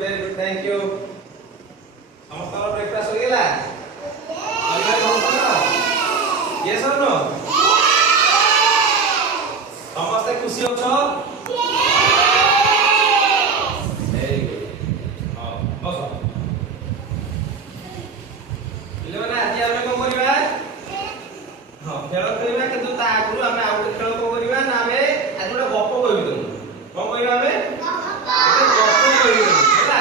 very good, thank you. ସମସ୍ତଙ୍କର breakfast ହେଇଗଲା? yes or no? ସମସ୍ତେ ଖୁସି ଅଛ? very good. ବସ। ପିଲାମାନେ ଆଜି ଆମେ କଣ କରିବା? ଖେଳ ଖେଳିବା, କିନ୍ତୁ ତା ଆଗରୁ ଆମେ ଆଉ ଗୋଟେ ଖେଳ କଣ କରିବା ନା ଆମେ ଆଜି ଗୋଟେ ଗପ କହିବି ତମକୁ। କଣ କହିବା ଆମେ? ଗପ କହିବି ହେଲା।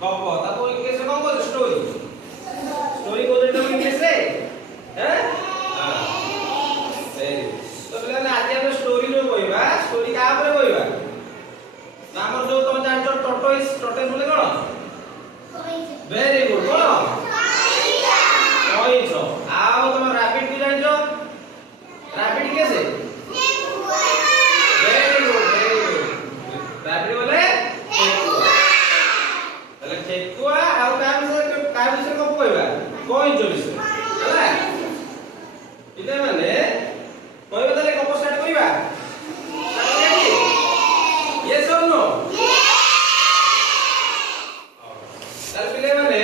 ଗପ ତାକୁ ଇଂଲିଶ ରେ କଣ କହୁଛ? ଷ୍ଟୋରି। ଷ୍ଟୋରି କହୁଛ ତମେ ଇଂଲିଶ ରେ? ତ ପିଲାମାନେ ଆଜି ଆମେ ଷ୍ଟୋରି ଯୋଉ କହିବା, ଷ୍ଟୋରି କାହା ଉପରେ କହିବା? ନା ଆମର ଯୋଉ ତମେ ଜାଣିଛ ଟର୍ଟୋଇସ୍, ଟର୍ଟୋଇସ୍ ବୋଲେ କଣ? Very good. କଣ? କଇଁଛ। ଆଉ ତମ ରାବିଟ କୁ ଜାଣିଛ? ରାବିଟ କିଏ ସେ? Very good, very good. ରାବିଟ ବୋଲେ ଠେକୁଆ। ତାହେଲେ ଠେକୁଆ ଆଉ କାହା ବିଷୟରେ କଣ କହିବା? କଇଁଛ ବିଷୟରେ ହେଲା। ପିଲାମାନେ କହିବା, ତାହେଲେ ଗପ ଷ୍ଟାର୍ଟ କରିବା। yes or no? ତାହେଲେ ପିଲାମାନେ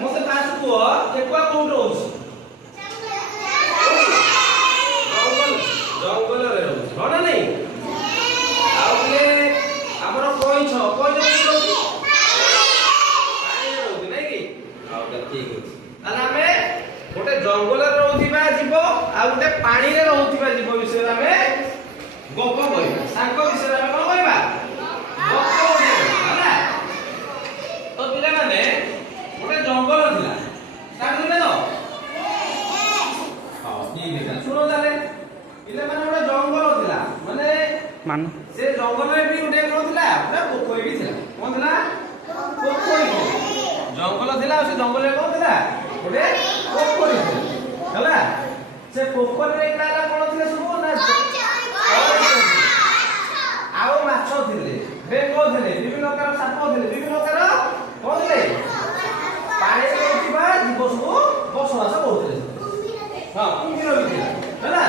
ମତେ ଫାଷ୍ଟ କୁହ, ଠେକୁଆ କୋଉଠି ରହୁଛି? ଜଙ୍ଗଲରେ ରହୁଛି, ହଁ ନା ନାଇଁ? ଆଉ ପିଲେ ଆମର କଇଁଛ କୋଉଠି ରହୁଛି? ପାଣିରେ ରହୁଛି, ନାଇଁ କି? ହଉ ତାହେଲେ ଠିକ ଅଛି। ତାହେଲେ ଆମେ ଗୋଟେ ଜଙ୍ଗଲରେ ରହୁଥିବା ଜୀବ ଆଉ ଗୋଟେ ପାଣିରେ ରହୁଥିବା ଜୀବ ବିଷୟରେ ଆମେ ଗପ କହିବା। ତାଙ୍କ ବିଷୟରେ ଆମେ କଣ କହିବା? ଗପ କହିବା ହେଲା। ତ ପିଲାମାନେ ଗୋଟେ ଜଙ୍ଗଲ ଥିଲା, ଷ୍ଟାର୍ଟ କରିବା ତ? ହଁ ଠିକ ଅଛି। ଶୁଣ ତାହେଲେ ପିଲାମାନେ, ଗୋଟେ ଜଙ୍ଗଲ ଥିଲା, ମାନେ ସେ ଜଙ୍ଗଲରେ ବି ଗୋଟେ କଣ ଥିଲା? ଗୋଟେ ପୋଖରୀ ବି ଥିଲା। କଣ ଥିଲା? ପୋଖରୀ। ଜଙ୍ଗଲ ଥିଲା ଆଉ ସେ ଜଙ୍ଗଲରେ କଣ ଥିଲା? ଗୋଟେ ପୋଖରୀ ଥିଲା ହେଲା। ସେ ପୋଖରୀରେ କଣ ଥିଲା ସବୁ? ନା ଆଉ ମାଛ ଥିଲେ, ବେଙ୍ଗ ଥିଲେ, ବିଭିନ୍ନ ପ୍ରକାର ସାପ ଥିଲେ, ବିଭିନ୍ନ ପ୍ରକାର କଣ ଥିଲେ? ପାଣିରେ ରହୁଥିବା ଜୀବ ସବୁ ବସବାସ କରୁଥିଲେ। ହଁ, କୁମ୍ଭୀର ବି ଥିଲା ହେଲା।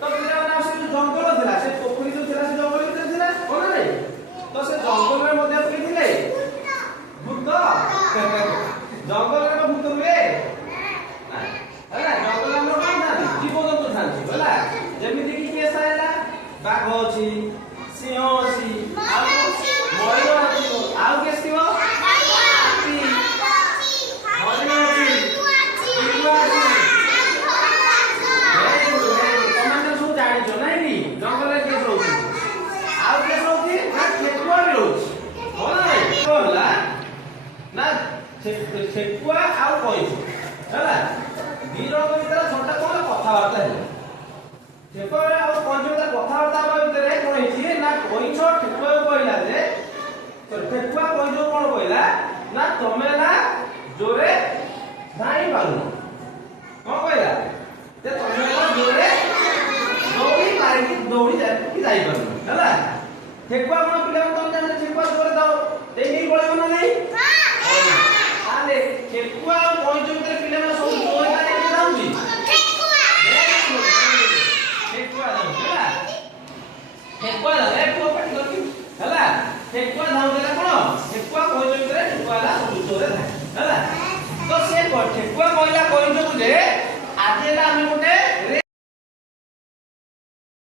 ତ ପିଲାମାନେ ସେ ଯୋଉ ଜଙ୍ଗଲ ଥିଲା, ସେ ପୋଖରୀ ଯୋଉ ଥିଲା, ସେ ଜଙ୍ଗଲ ଭିତରେ ଥିଲା, କଣ ନାଇଁ? ତ ସେ ଜଙ୍ଗଲରେ ମଧ୍ୟ କିଏ ଥିଲେ? ଭୂତ। ଜଙ୍ଗଲରେ ଭୂତ ରୁହେ ହେଲା। ଜଙ୍ଗଲରେ ଆମର କଣ ଥାନ୍ତି? ଜୀବଜନ୍ତୁ ଥାନ୍ତି ହେଲା। ଯେମିତି କି କିଏ ହେଲା? ବାଘ ଅଛି, ସିଂହ ଅଛି, ଆଉ ମୟୂର ଅଛି, ଆଉ କିଏ ଥିବ? ହାତୀ, ହରିଣ ଅଛି, ବିଲୁଆ ଅଛି। ତମେ ସବୁ ଜାଣିଛ ନାଇଁ କି ଜଙ୍ଗଲରେ କିଏ ରହୁଛି? ଆଉ କିଏ ରହୁଛି? ନା ଠେକୁଆ ବି ରହୁଛି, ହଁ ନା ନାଇଁ? କଣ ହେଲା ନା ଠେକୁଆ ଆଉ କଇଁଛ ହେଲା, ଦି ଜଣଙ୍କ ଭିତରେ ଛୋଟା କଣ କଥାବାର୍ତ୍ତା ହେଲା। ଠେକୁଆ ଆଉ କଇଁଛ ଭିତରେ କଥାବାର୍ତ୍ତା ହେବା ଭିତରେ କଣ ହେଇଛି ନା, କଇଁଛ ଠେକୁଆକୁ କହିଲା ଯେ, ଠେକୁଆ କଇଁଛକୁ କଣ କହିଲା ନା, ତମେ ନା ଜୋରେ ଧାଇଁ ପାରୁନ। କଣ କହିଲା? ଯେ ତମେ ନା ଜୋରେ ଦୌଡ଼ି ଯାଇପାରୁନ ହେଲା। ଠେକୁଆ କଣ ପିଲାଙ୍କୁ ତମେ ଜାଣିଛ? ଠେକୁଆ ଜୋରେ ଦେଇକି ପଳେଇବ ନା ନାଇଁ? ତାହେଲେ ଠେକୁଆ ଆଉ କଇଁଛ ଭିତରେ ପିଲାମାନେ ସବୁ ଜୋରେ କାହିଁକି ଯାଉଛି? ଠେକୁଆ ଯାଉଛି ହେଲା। ଠେକୁଆ ହେଲା ଠେକୁଆ ଧାଉଁଥିଲା କଣ? ଠେକୁଆ କଇଁଛ ଭିତରେ ଠେକୁଆ ହେଲା ସବୁ ଜୋରେ ଥାଏ ହେଲା। ତ ସେ ଠେକୁଆ କହିଲା କଇଁଛକୁ ଯେ, ଆଜି ହେଲା ଆମେ ଗୋଟେ